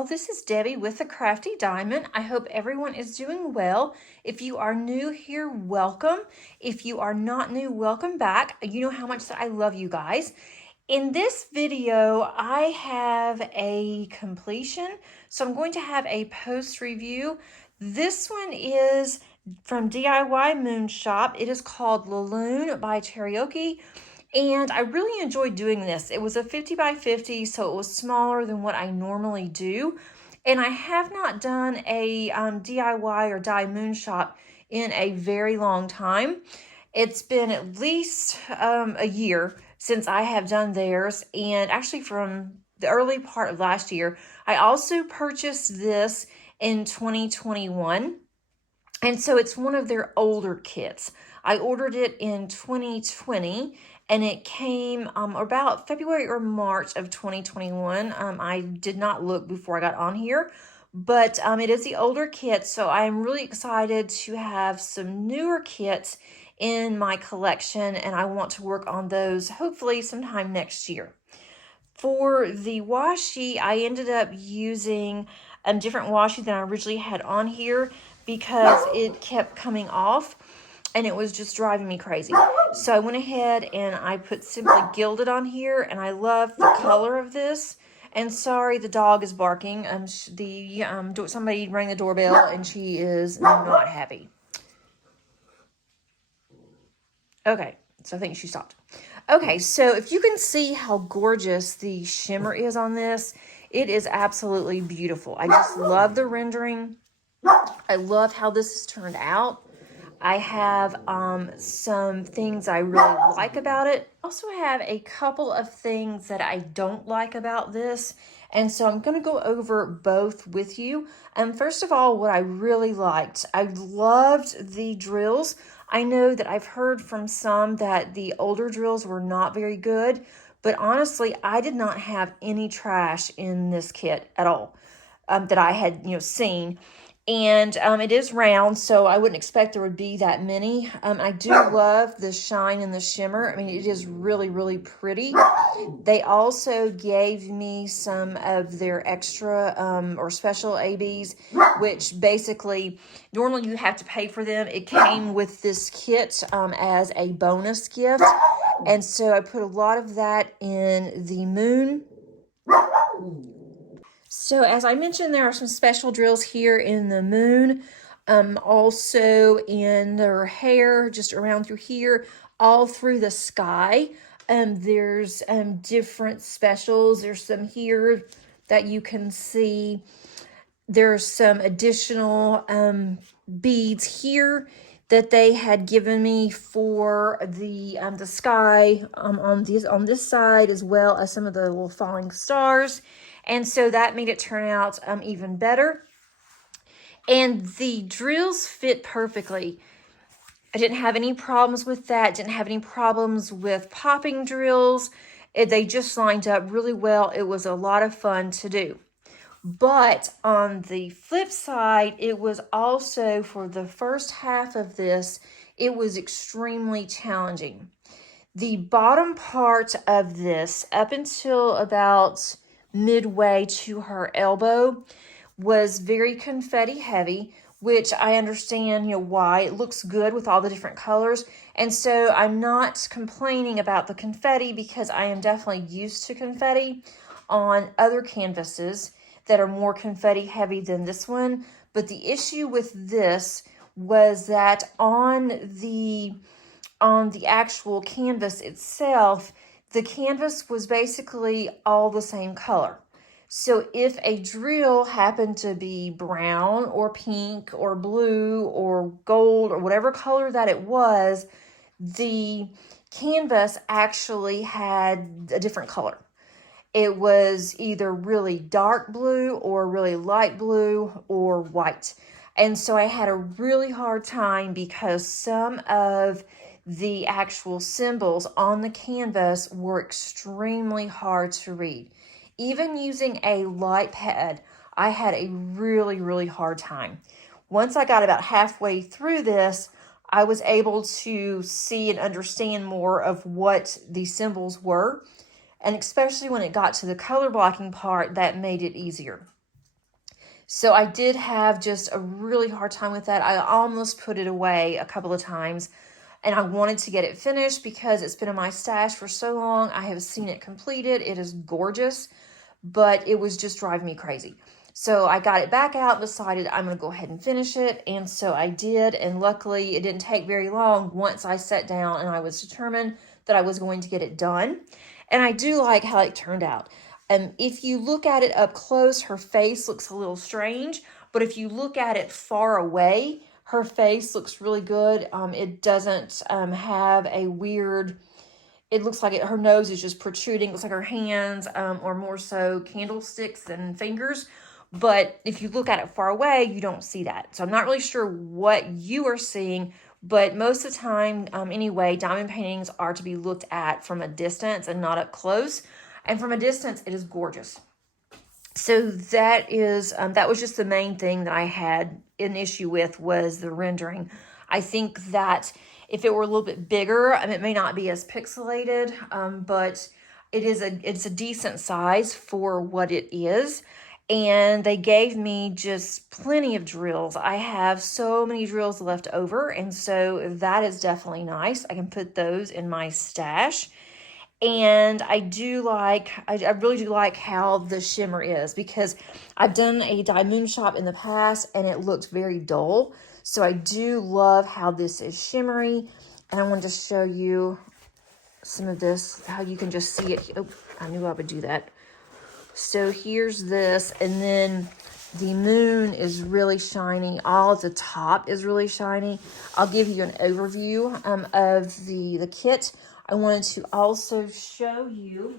all, this is Debbie with the Crafty Diamond. I hope everyone is doing well. If you are new here, welcome. If you are not new, welcome back. You know how much that I love you guys. In this video, I have a completion, so I'm going to have a post review. This one is from DIY Moonshop. It is called Lune by Karaoke. And I really enjoyed doing this. It was a 50 by 50, so it was smaller than what I normally do. And I have not done a DIY or dye Moonshop in a very long time. It's been at least a year since I have done theirs. And actually from the early part of last year, I also purchased this in 2021. And so it's one of their older kits. I ordered it in 2020 and it came about February or March of 2021. I did not look before I got on here, but it is the older kit. So I am really excited to have some newer kits in my collection, and I want to work on those hopefully sometime next year. For the washi, I ended up using a different washi than I originally had on here because it kept coming off and it was just driving me crazy. So I went ahead and I put Simply Gilded on here, and I love the color of this. And sorry, the dog is barking. Somebody rang the doorbell and she is not happy. Okay, so I think she stopped. Okay, so if you can see how gorgeous the shimmer is on this, it is absolutely beautiful. I just love the rendering. I love how this has turned out. I have some things I really like about it. I also have a couple of things that I don't like about this. And so I'm going to go over both with you. First of all, what I really liked, I loved the drills. I know that I've heard from some that the older drills were not very good, but honestly, I did not have any trash in this kit at all that I had, seen. And it is round, so I wouldn't expect there would be that many. I do love the shine and the shimmer. I mean, it is really, really pretty. They also gave me some of their extra or special ABs, which basically, normally you have to pay for them. It came with this kit as a bonus gift. And so I put a lot of that in the Moon. So as I mentioned, there are some special drills here in the Moon, also in their hair, just around through here, all through the sky. There's different specials. There's some here that you can see. There's some additional beads here that they had given me for the sky on this side, as well as some of the little falling stars. And so that made it turn out even better. And the drills fit perfectly. I didn't have any problems with that. Didn't have any problems with popping drills. They just lined up really well. It was a lot of fun to do. But on the flip side, it was also, for the first half of this, it was extremely challenging. The bottom part of this, up until about midway to her elbow, was very confetti heavy, which I understand, why. It looks good with all the different colors. And so I'm not complaining about the confetti because I am definitely used to confetti on other canvases that are more confetti heavy than this one. But the issue with this was that on the actual canvas itself, the canvas was basically all the same color. So if a drill happened to be brown or pink or blue or gold or whatever color that it was, the canvas actually had a different color. It was either really dark blue or really light blue or white. And so I had a really hard time because some of the actual symbols on the canvas were extremely hard to read. Even using a light pad, I had a really, really hard time. Once I got about halfway through this, I was able to see and understand more of what the symbols were. And especially when it got to the color blocking part, that made it easier. So I did have just a really hard time with that. I almost put it away a couple of times, and I wanted to get it finished because it's been in my stash for so long. I have seen it completed. It is gorgeous, but it was just driving me crazy. So I got it back out and decided I'm going to go ahead and finish it. And so I did. And luckily it didn't take very long once I sat down and I was determined that I was going to get it done. And I do like how it turned out. If you look at it up close, her face looks a little strange. But if you look at it far away, her face looks really good. It doesn't have a weird... It looks like her nose is just protruding. It looks like her hands are more so candlesticks than fingers. But if you look at it far away, you don't see that. So I'm not really sure what you are seeing, but most of the time, anyway, diamond paintings are to be looked at from a distance and not up close. And from a distance, it is gorgeous. So that was just the main thing that I had an issue with, was the rendering. I think that if it were a little bit bigger, it may not be as pixelated, but it's a decent size for what it is. And they gave me just plenty of drills. I have so many drills left over, and so that is definitely nice. I can put those in my stash. And I really do like how the shimmer is, because I've done a Moonshop in the past and it looked very dull. So I do love how this is shimmery. And I wanted to show you some of this, how you can just see it. Oh, I knew I would do that. So here's this, and then the moon is really shiny. All at the top is really shiny. I'll give you an overview of the kit. I wanted to also show you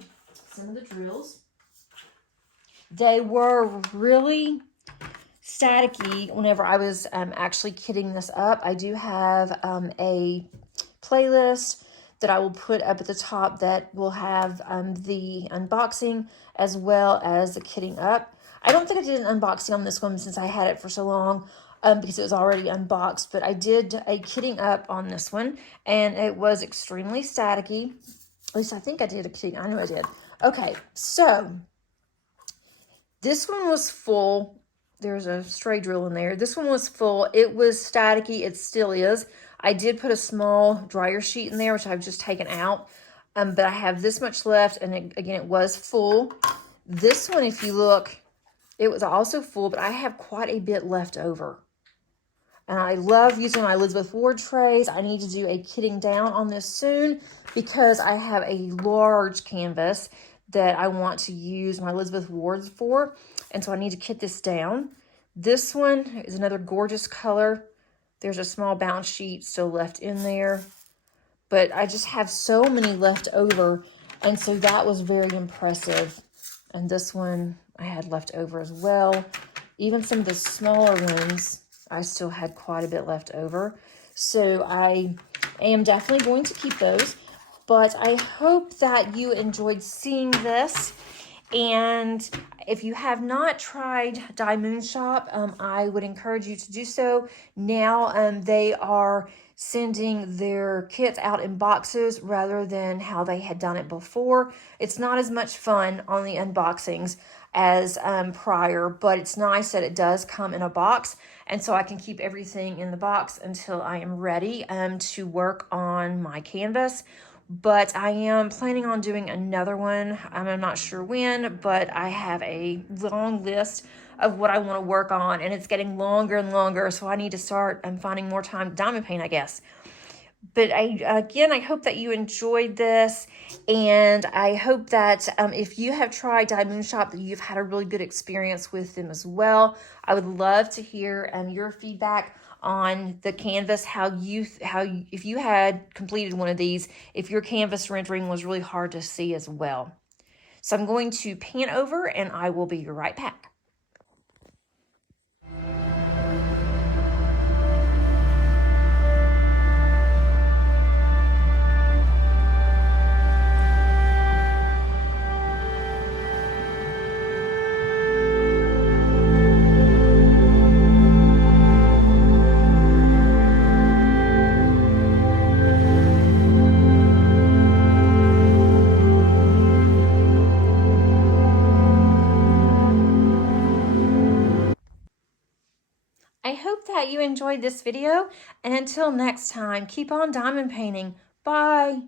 some of the drills. They were really staticky whenever I was actually kitting this up. I do have a playlist that I will put up at the top that will have the unboxing as well as the kitting up. I don't think I did an unboxing on this one since I had it for so long, because it was already unboxed, but I did a kitting up on this one, and it was extremely staticky. At least I think I did a kitting. I know I did. Okay, so this one was full. There's a stray drill in there. This one was full. It was staticky. It still is. I did put a small dryer sheet in there, which I've just taken out, but I have this much left, and again, it was full. This one, if you look, it was also full, but I have quite a bit left over. And I love using my Elizabeth Ward trays. I need to do a kitting down on this soon because I have a large canvas that I want to use my Elizabeth Wards for. And so I need to kit this down. This one is another gorgeous color. There's a small bounce sheet still left in there. But I just have so many left over. And so that was very impressive. And this one I had left over as well. Even some of the smaller ones, I still had quite a bit left over. So I am definitely going to keep those. But I hope that you enjoyed seeing this. And if you have not tried Moonshop, I would encourage you to do so. Now they are sending their kits out in boxes rather than how they had done it before. It's not as much fun on the unboxings as prior, but it's nice that it does come in a box, and so I can keep everything in the box until I am ready to work on my canvas. But I am planning on doing another one. I'm not sure when, but I have a long list of what I want to work on, and it's getting longer and longer, so I need to start finding more time to diamond paint, I guess. But I hope that you enjoyed this, and I hope that if you have tried Moonshop, that you've had a really good experience with them as well. I would love to hear your feedback on the canvas, if you had completed one of these, if your canvas rendering was really hard to see as well. So I'm going to pan over, and I will be right back. I hope that you enjoyed this video, and until next time, keep on diamond painting. Bye.